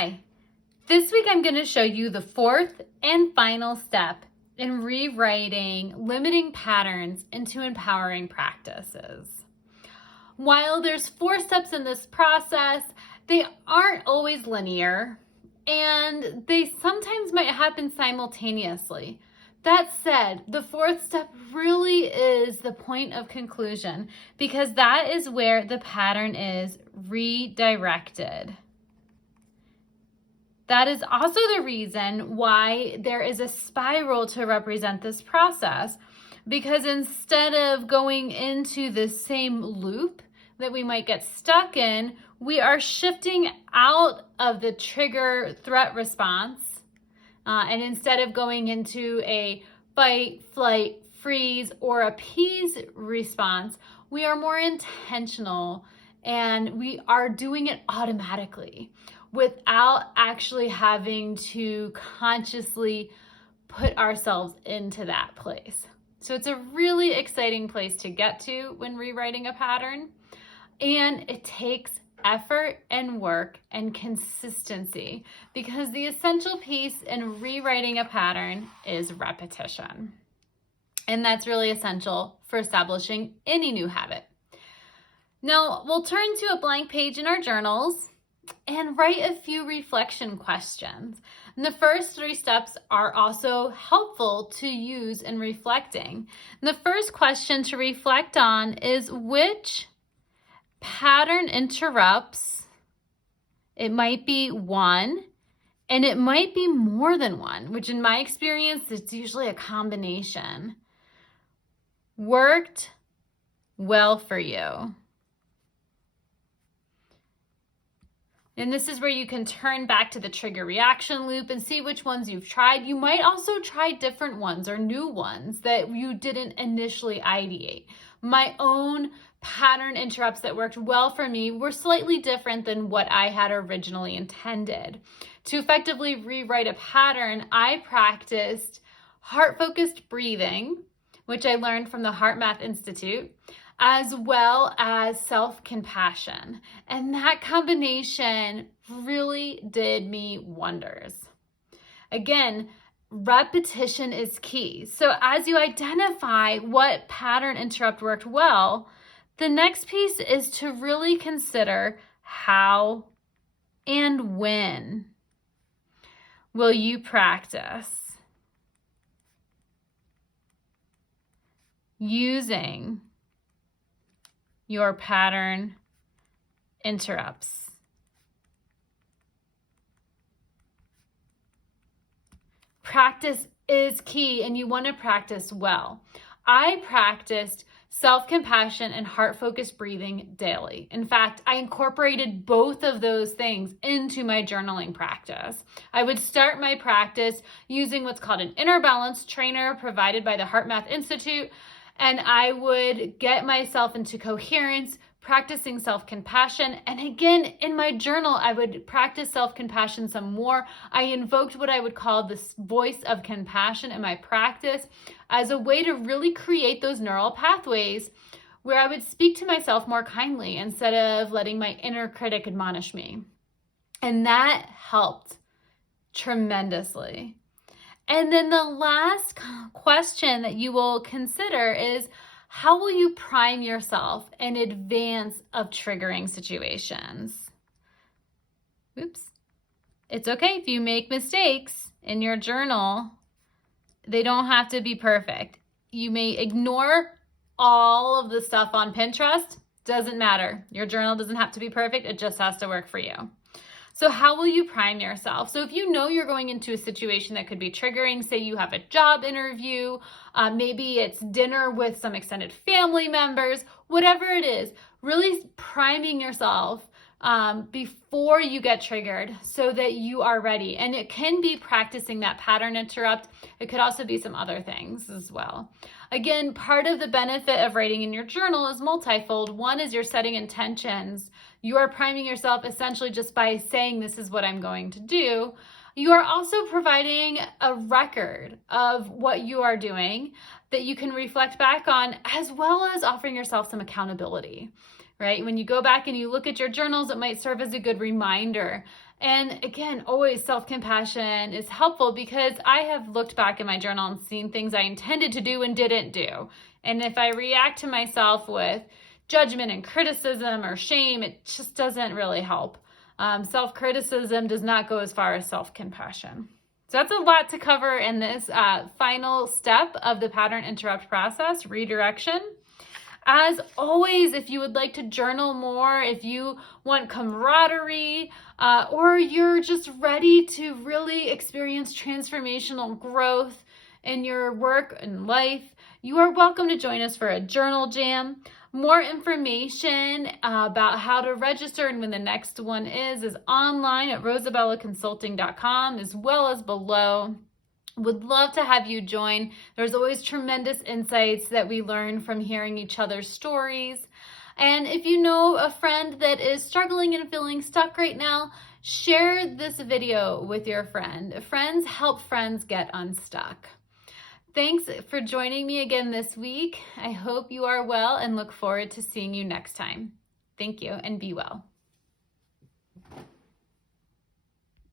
Hi, this week I'm going to show you the fourth and final step in rewriting limiting patterns into empowering practices. While there's 4 steps in this process, they aren't always linear and they sometimes might happen simultaneously. That said, the 4th step really is the point of conclusion because that is where the pattern is redirected. That is also the reason why there is a spiral to represent this process, because instead of going into the same loop that we might get stuck in, we are shifting out of the trigger threat response. And instead of going into a fight, flight, freeze, or appease response, we are more intentional and we are doing it automatically without actually having to consciously put ourselves into that place. So it's a really exciting place to get to when rewriting a pattern, and it takes effort and work and consistency because the essential piece in rewriting a pattern is repetition. And that's really essential for establishing any new habit. Now, we'll turn to a blank page in our journals and write a few reflection questions. And the first 3 steps are also helpful to use in reflecting. And the first question to reflect on is which pattern interrupts. It might be one, and it might be more than one, which in my experience, it's usually a combination. Worked well for you. And this is where you can turn back to the trigger reaction loop and see which ones you've tried. You might also try different ones or new ones that you didn't initially ideate. My own pattern interrupts that worked well for me were slightly different than what I had originally intended. To effectively rewrite a pattern, I practiced heart-focused breathing, which I learned from the Heart Math Institute, as well as self-compassion. And that combination really did me wonders. Again, repetition is key. So as you identify what pattern interrupt worked well, the next piece is to really consider how and when will you practice using your pattern interrupts. Practice is key, and you want to practice well. I practiced self-compassion and heart-focused breathing daily. In fact, I incorporated both of those things into my journaling practice. I would start my practice using what's called an inner balance trainer provided by the Heart Math Institute, and I would get myself into coherence, practicing self-compassion. And again, in my journal, I would practice self-compassion some more. I invoked what I would call this voice of compassion in my practice as a way to really create those neural pathways where I would speak to myself more kindly instead of letting my inner critic admonish me. And that helped tremendously. And then the last question that you will consider is, how will you prime yourself in advance of triggering situations? Oops. It's okay if you make mistakes in your journal. They don't have to be perfect. You may ignore all of the stuff on Pinterest. Doesn't matter. Your journal doesn't have to be perfect. It just has to work for you. So how will you prime yourself? So if you know you're going into a situation that could be triggering, say you have a job interview, maybe it's dinner with some extended family members, whatever it is, really priming yourself before you get triggered so that you are ready. And it can be practicing that pattern interrupt. It could also be some other things as well. Again, part of the benefit of writing in your journal is multifold. One is you're setting intentions. You are priming yourself essentially just by saying, this is what I'm going to do. You are also providing a record of what you are doing that you can reflect back on, as well as offering yourself some accountability. right? When you go back and you look at your journals, it might serve as a good reminder. And again, always self-compassion is helpful because I have looked back in my journal and seen things I intended to do and didn't do. And if I react to myself with judgment and criticism or shame, it just doesn't really help. Self-criticism does not go as far as self-compassion. So that's a lot to cover in this final step of the pattern interrupt process, redirection. As always, if you would like to journal more, if you want camaraderie, or you're just ready to really experience transformational growth in your work and life, you are welcome to join us for a journal jam. More information about how to register and when the next one is online at rosabellaconsulting.com, as well as below. Would love to have you join. There's always tremendous insights that we learn from hearing each other's stories. And if you know a friend that is struggling and feeling stuck right now, share this video with your friend. Friends help friends get unstuck. Thanks for joining me again this week. I hope you are well and look forward to seeing you next time. Thank you and be well.